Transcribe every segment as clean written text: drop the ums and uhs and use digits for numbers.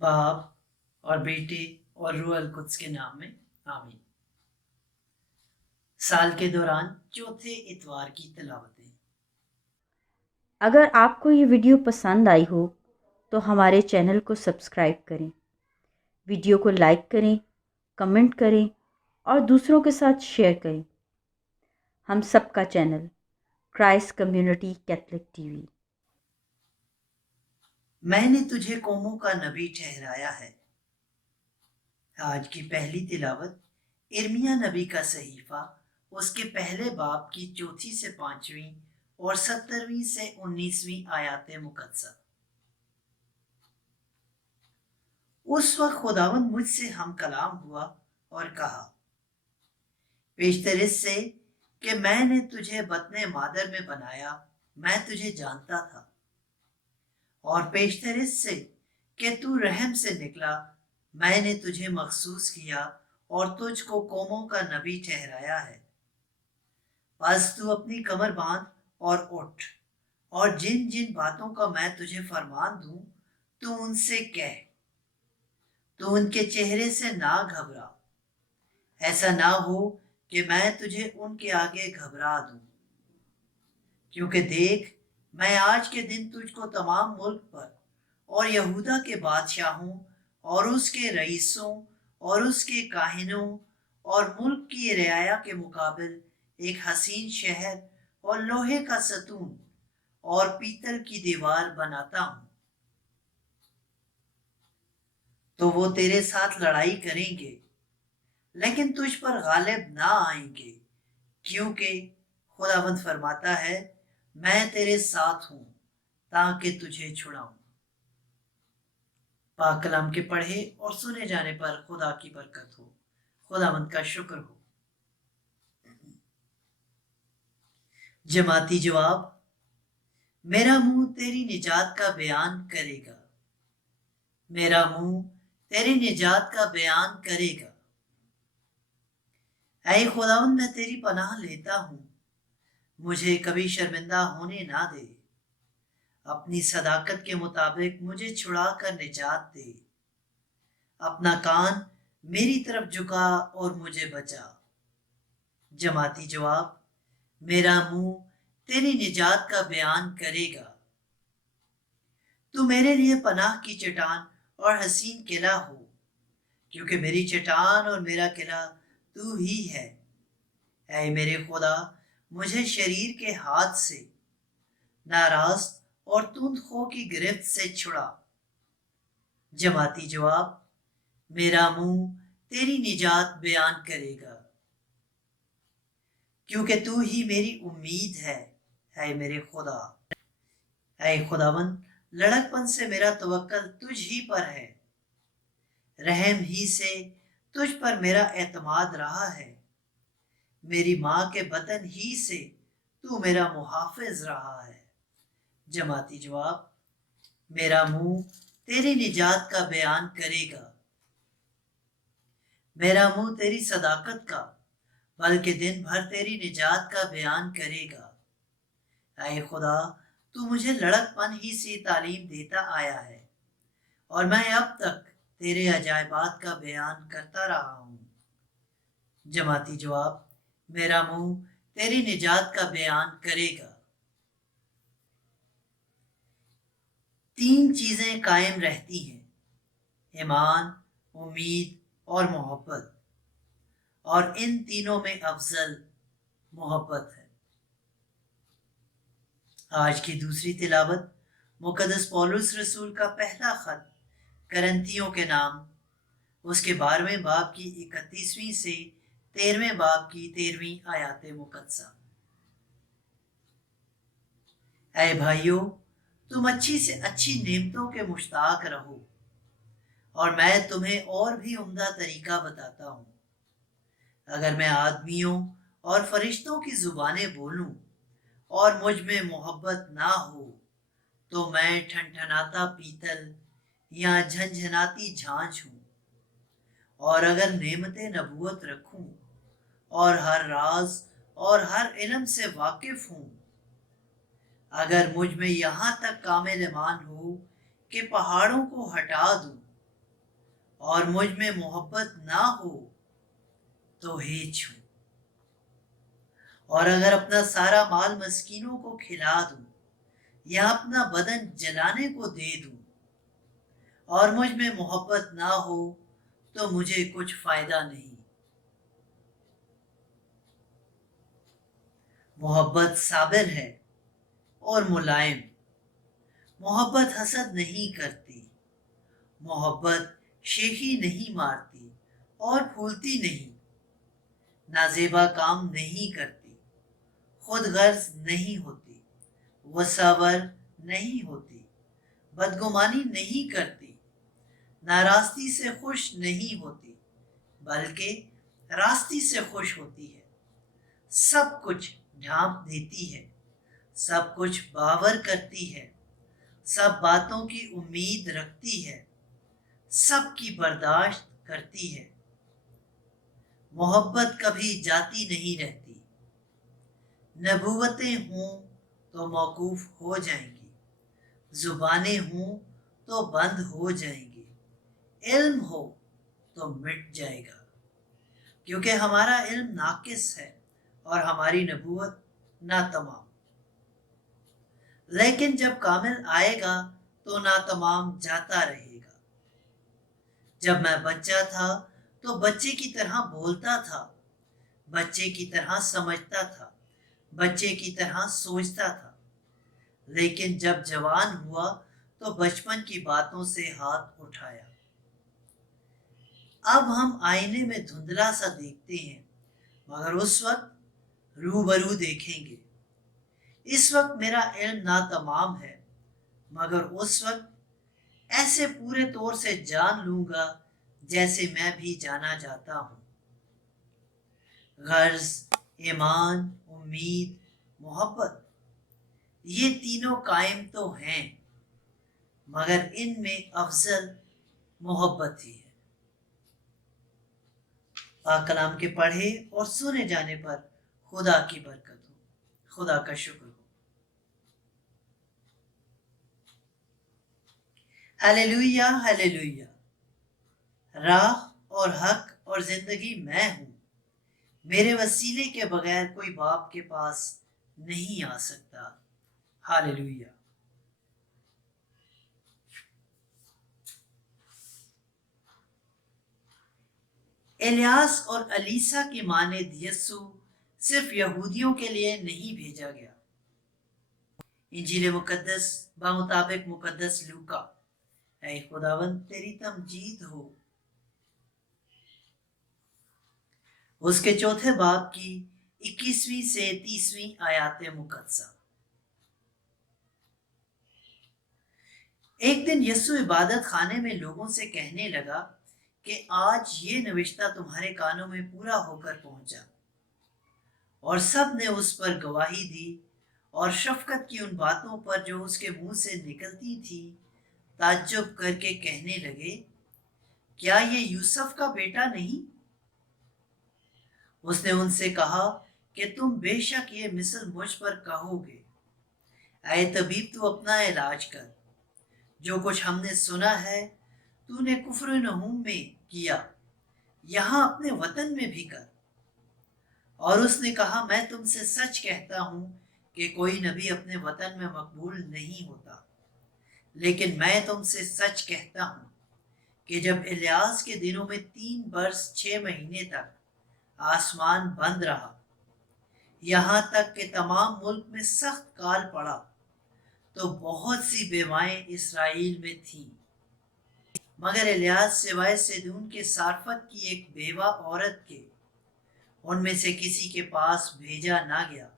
बाप और बेटे और रूह अल कुद्स के नाम में आमीन। साल के दौरान चौथे इतवार की तिलावतें। अगर आपको ये वीडियो पसंद आई हो तो हमारे चैनल को सब्सक्राइब करें, वीडियो को लाइक करें, कमेंट करें और दूसरों के साथ शेयर करें। हम सबका channel Christ community Catholic TV. मैंने तुझे कौमों का नबी ठहराया है। आज की पहली तिलावत इर्मिया नबी का सहीफा, उसके पहले बाब की चौथी से पांचवीं और 17वीं से 19वीं आयात मुकद्दसा। उस वक्त खुदावंद मुझसे हम कलाम हुआ और कहा, पेशतर इससे कि मैंने तुझे बतने मादर में बनाया, मैं तुझे जानता था। और पेशतर इससे कि तू रहम से निकला, मैंने तुझे मखसूस किया और तुझको कौमों का नबी ठहराया है। बस तू अपनी कमर बांध और उठ, और जिन जिन बातों का मैं तुझे फरमान दूं तू उनसे कह। तू उनके चेहरे से ना घबरा, ऐसा ना हो कि मैं तुझे उनके आगे घबरा दूं। क्योंकि देख, मैं आज के दिन तुझको तमाम मुल्क पर और यहूदा के बादशाहों और उसके रईसों और उसके काहिनों और मुल्क की रियाया के मुकाबिल एक हसीन शहर और लोहे का सतून और पीतल की दीवार बनाता हूं। तो वो तेरे साथ लड़ाई करेंगे, लेकिन तुझ पर गालिब ना आएंगे, क्योंकि खुदावंद फरमाता है, मैं तेरे साथ हूं ताकि तुझे छुड़ाऊं। पाक कलाम के पढ़े और सुने जाने पर खुदा की बरकत हो, खुदावंद का शुक्र हो। जमाती जवाब, मेरा मुंह तेरी निजात का बयान करेगा। मेरा मुंह तेरी निजात का बयान करेगा। ऐ खुदावंद, मैं तेरी पनाह लेता हूं, मुझे कभी शर्मिंदा होने ना दे। अपनी सदाकत के मुताबिक मुझे छुड़ा कर निजात दे। अपना कान मेरी तरफ झुका और मुझे बचा। जमाती जवाब, मेरा मुंह तेरी निजात का बयान करेगा। तू मेरे लिए पनाह की चट्टान और हसीन किला हो, क्योंकि मेरी चट्टान और मेरा किला तू ही है। ऐ मेरे खुदा, मुझे शरीर के हाथ से, नाराज और तुंद खो की गिरफ्त से छुड़ा। जमाती जवाब, मेरा मुंह तेरी निजात बयान करेगा, क्योंकि तू ही मेरी उम्मीद है। ऐ मेरे खुदा, ऐ खुदावन, लड़कपन से मेरा तवक्कल तुझ ही पर है। रहम ही से तुझ पर मेरा एतमाद रहा है। मेरी माँ के बतन ही से तू मेरा मुहाफिज रहा है। जमाती जवाब, मेरा मुंह तेरी निजात का बयान करेगा। मेरा मुंह तेरी सदाकत का, बल्कि दिन भर तेरी निजात का बयान करेगा। ऐ खुदा, तू मुझे लड़कपन ही से तालीम देता आया है, और मैं अब तक तेरे अजायबात का बयान करता रहा हूँ। जमाती जवाब, मेरा मुंह तेरी निजात का बयान करेगा। तीन चीजें कायम रहती हैं, ईमान, उम्मीद और मोहब्बत, और इन तीनों में अफजल मोहब्बत है। आज की दूसरी तिलावत मुकद्दस पौलुस रसूल का पहला खत करंथियों के नाम, उसके 12वें बाब की 31वीं से 13वें बाब की 13वीं आयात मुकद्दसा। ऐ भाइयों, तुम अच्छी से अच्छी नेमतों के मुश्ताक रहो, और मैं तुम्हें और भी उम्दा तरीका बताता हूँ। अगर मैं आदमियों और फरिश्तों की जुबानें बोलूं और मुझ में मोहब्बत ना हो, तो मैं ठनठनाता पीतल या झंझनाती झांझ हूँ। और अगर नेमते नबूवत रखूं और हर राज और हर इल्म से वाकिफ हूँ, अगर मुझ में यहाँ तक कामिल ईमान हो कि पहाड़ों को हटा दूं और मुझ में मोहब्बत ना हो तो हेच हूं। और अगर अपना सारा माल मस्कीनों को खिला दूं या अपना बदन जलाने को दे दूं और मुझ में मोहब्बत ना हो तो मुझे कुछ फायदा नहीं। मोहब्बत साबिर है और मुलायम। मोहब्बत हसद नहीं करती। मोहब्बत शेखी नहीं मारती और फूलती नहीं। नाजेबा काम नहीं करती, खुद गर्ज नहीं होती, वसावर नहीं होती, बदगुमानी नहीं करती, नाराज़गी से खुश नहीं होती, बल्कि रास्ती से खुश होती है। सब कुछ ढांप देती है, सब कुछ बावर करती है, सब बातों की उम्मीद रखती है, सब की बर्दाश्त करती है। मोहब्बत कभी जाती नहीं रहती। नबूवतें हों तो मौकूफ हो जाएंगी, जुबानें हों तो बंद हो जाएंगी, इल्म हो तो मिट जाएगा, क्योंकि हमारा इल्म नाकिस है और हमारी नबूवत नातमाम। लेकिन जब कामिल आएगा तो नातमाम जाता रहेगा। जब मैं बच्चा था तो बच्चे की तरह बोलता था, बच्चे की तरह समझता था, बच्चे की तरह सोचता था। लेकिन जब जवान हुआ तो बचपन की बातों से हाथ उठाया। अब हम आईने में धुंधला सा देखते हैं, मगर उस वक्त रूबरू देखेंगे। इस वक्त मेरा इल्म नातमाम है, मगर उस वक्त ऐसे पूरे तौर से जान लूंगा जैसे मैं भी जाना जाता हूं। गर्ज, ईमान, उम्मीद, मोहब्बत, ये तीनों कायम तो हैं, मगर इनमें अफजल मोहब्बत ही है। पाक कलाम के पढ़े और सुने जाने पर खुदा की बरकत हो, खुदा का शुक्र हो। Hallelujah, hallelujah. राह और हक और जिंदगी मैं हूं। मेरे वसीले के बगैर कोई बाप के पास नहीं आ सकता। हालेलुया। इलियास और अलीसा की मानेद यस्सु सिर्फ यहूदियों के लिए नहीं भेजा गया। इंजील मुकद्दस बामुताबिक मुकद्दस लूका। ऐ खुदावंद तेरी तमजीद हो। उसके चौथे बाब की 21वीं से 30वीं आयात मुकद्दसा। एक दिन यीशु इबादत खाने में लोगों से कहने लगा कि आज ये नविश्ता तुम्हारे कानों में पूरा होकर पहुंचा। और सब ने उस पर गवाही दी और शफकत की उन बातों पर जो उसके मुंह से निकलती थी ताज्जुब करके कहने लगे, क्या ये यूसुफ का बेटा नहीं? उसने उनसे कहा कि तुम बेशक ये मिसल मुझ पर कहोगे। ऐ तबीब, तू अपना इलाज कर। जो कुछ हमने सुना है तूने कुफरनहूम में किया, यहाँ अपने वतन में भी कर। और उसने कहा, मैं तुमसे सच कहता हूं कि कोई नबी अपने वतन में मकबूल नहीं होता। लेकिन मैं तुमसे सच कहता हूं कि जब इलियास के दिनों में 3 बरस 6 महीने तक आसमान बंद रहा, यहाँ तक कि तमाम मुल्क में सख्त काल पड़ा, तो बहुत सी बेवाएं इसराइल में थीं। मगर इलियास सिवाय सिदून के सारफत की एक बेवा औरत के उनमें से किसी के पास भेजा ना गया।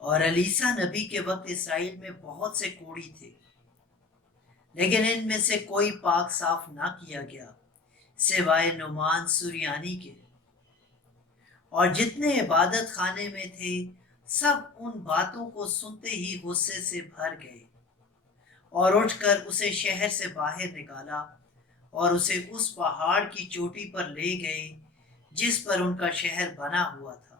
और अलीसा नबी के वक्त इसराइल में बहुत से कोढ़ी थे, लेकिन इनमें से कोई पाक साफ ना किया गया सिवाय नुमान सुरियानी के। और जितने इबादत खाने में थे सब उन बातों को सुनते ही गुस्से से भर गए और उठकर उसे शहर से बाहर निकाला और उसे उस पहाड़ की चोटी पर ले गए जिस पर उनका शहर बना हुआ था,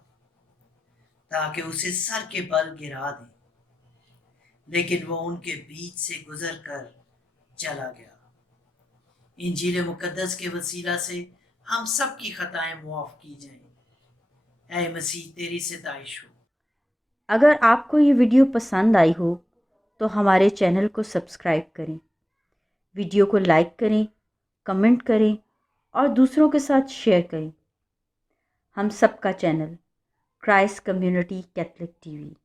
ताकि उसे सर के बल गिरा दें। लेकिन वो उनके बीच से गुजर कर चला गया। इंजील मुकद्दस के वसीला से हम सब की खताएं मुआफ की जाएं। ऐ मसीह तेरी सिताइश हो। अगर आपको ये वीडियो पसंद आई हो तो हमारे चैनल को सब्सक्राइब करें, वीडियो को लाइक करें, कमेंट करें और दूसरों के साथ शेयर करें। हम सबका channel Christ community Catholic TV.